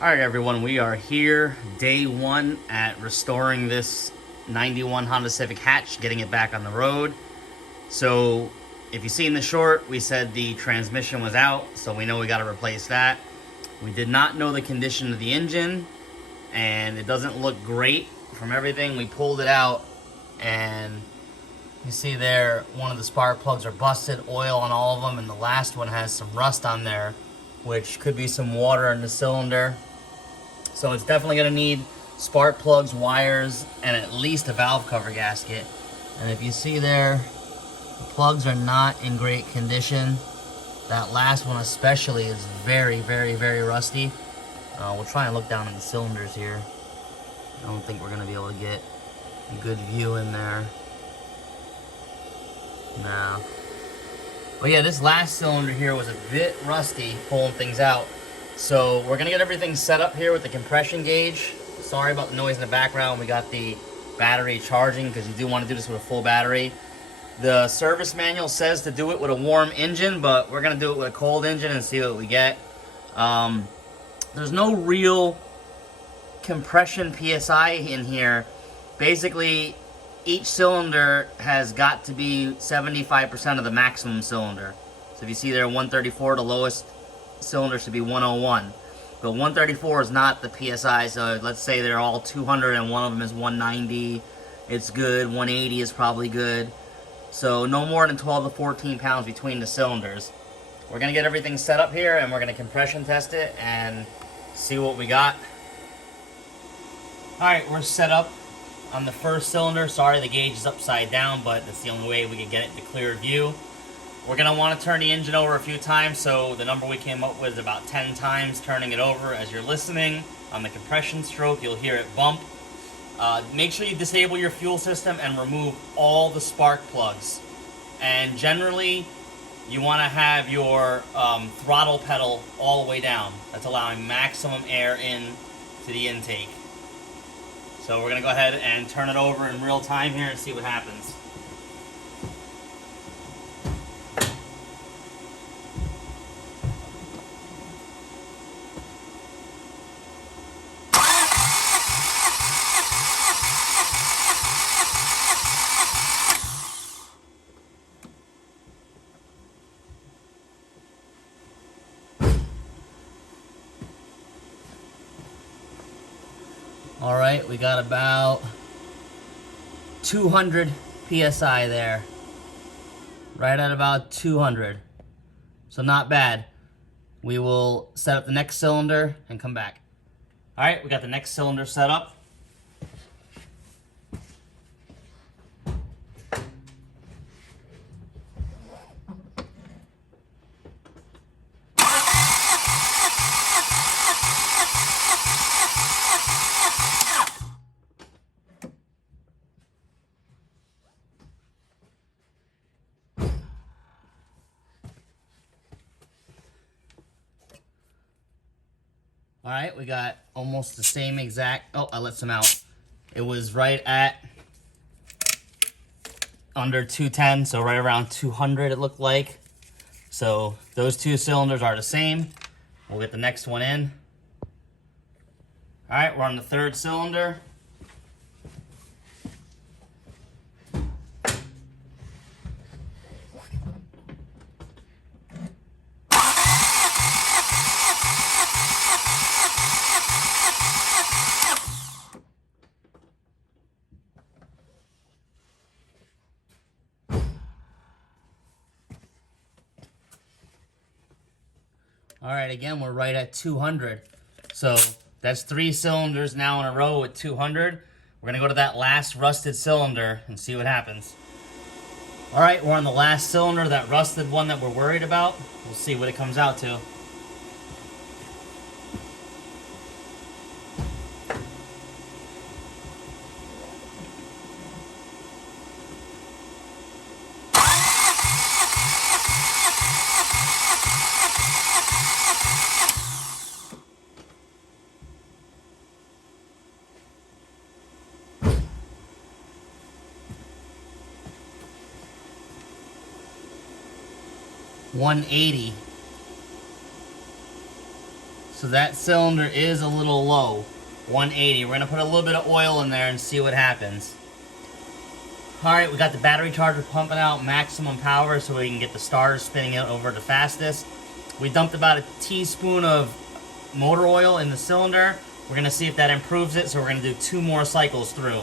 Alright everyone, we are here day one at restoring this 91 Honda Civic Hatch, getting it back on the road. So if you see in the short, we said the transmission was out, so we know we got to replace that. We did not know the condition of the engine, and it doesn't look great from everything. We pulled it out, and you see there, one of the spark plugs are busted, oil on all of them, and the last one has some rust on there, which could be some water in the cylinder. So it's definitely going to need spark plugs, wires, and at least a valve cover gasket. And if you see there, the plugs are not in great condition. That last one especially is very, very, very rusty. We'll try and look down at the cylinders here. I don't think we're going to be able to get a good view in there. No. But yeah, this last cylinder here was a bit rusty, pulling things out. So we're gonna get everything set up here with the compression gauge. Sorry about the noise in the background. We got the battery charging because you do want to do this with a full battery. The service manual says to do it with a warm engine, but we're gonna do it with a cold engine and see what we get. There's no real compression PSI in here. Basically, each cylinder has got to be 75% of the maximum cylinder. So if you see there 134, the lowest cylinder should be 101. But 134 is not the PSI, so let's say they're all 200 and one of them is 190. It's good. 180 is probably good. So no more than 12 to 14 pounds between the cylinders. We're going to get everything set up here and we're going to compression test it and see what we got. Alright, we're set up on the first cylinder. Sorry the gauge is upside down, but that's the only way we can get it to clear view. We're going to want to turn the engine over a few times, so the number we came up with is about 10 times turning it over. As you're listening on the compression stroke, you'll hear it bump. Make sure you disable your fuel system and remove all the spark plugs. And generally, you want to have your throttle pedal all the way down. That's allowing maximum air in to the intake. So we're going to go ahead and turn it over in real time here and see what happens. Alright, we got about 200 PSI there. Right at about 200. So not bad. We will set up the next cylinder and come back. Alright, we got the next cylinder set up. Alright, we got almost the same exact... Oh, I let some out. It was right at under 210, so right around 200 it looked like. So those two cylinders are the same. We'll get the next one in. Alright, we're on the third cylinder. Alright, again, we're right at 200. So that's 3 cylinders now in a row at 200. We're going to go to that last rusted cylinder and see what happens. Alright, we're on the last cylinder, that rusted one that we're worried about. We'll see what it comes out to. $180. So that cylinder is a little low, 180. We're gonna put a little bit of oil in there and see what happens. All right, we got the battery charger pumping out maximum power so we can get the starter spinning it over the fastest. We dumped about a teaspoon of motor oil in the cylinder. We're gonna see if that improves it, so we're gonna do 2 more cycles through.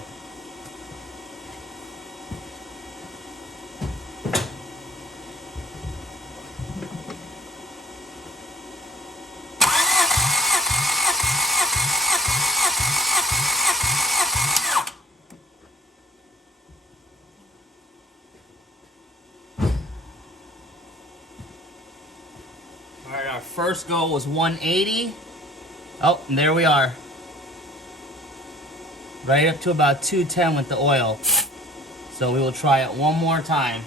All right, our first go was 180. Oh, and there we are. Right up to about 210 with the oil. So we will try it one more time.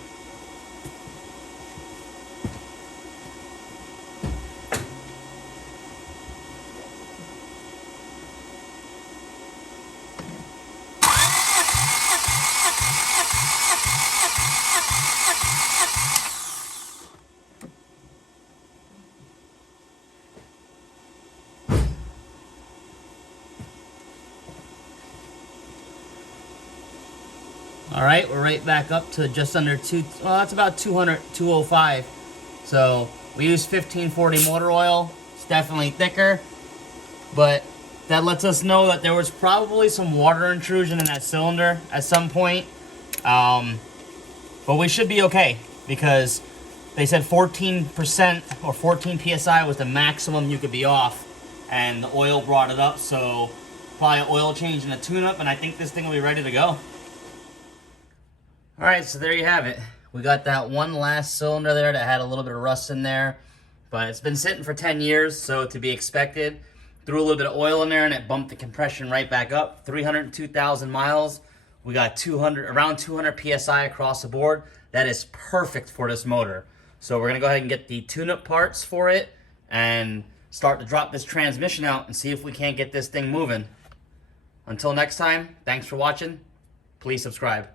All right, we're right back up to just under that's about 200, 205. So we use 1540 motor oil. It's definitely thicker, but that lets us know that there was probably some water intrusion in that cylinder at some point. But we should be okay because they said 14% or 14 PSI was the maximum you could be off, and the oil brought it up, so probably an oil change and a tune-up, and I think this thing will be ready to go. All right, so there you have it. We got that one last cylinder there that had a little bit of rust in there, but it's been sitting for 10 years, so to be expected. Threw a little bit of oil in there and it bumped the compression right back up. 302,000 miles. We got around 200 PSI across the board. That is perfect for this motor. So we're gonna go ahead and get the tune-up parts for it and start to drop this transmission out and see if we can't get this thing moving. Until next time, thanks for watching. Please subscribe.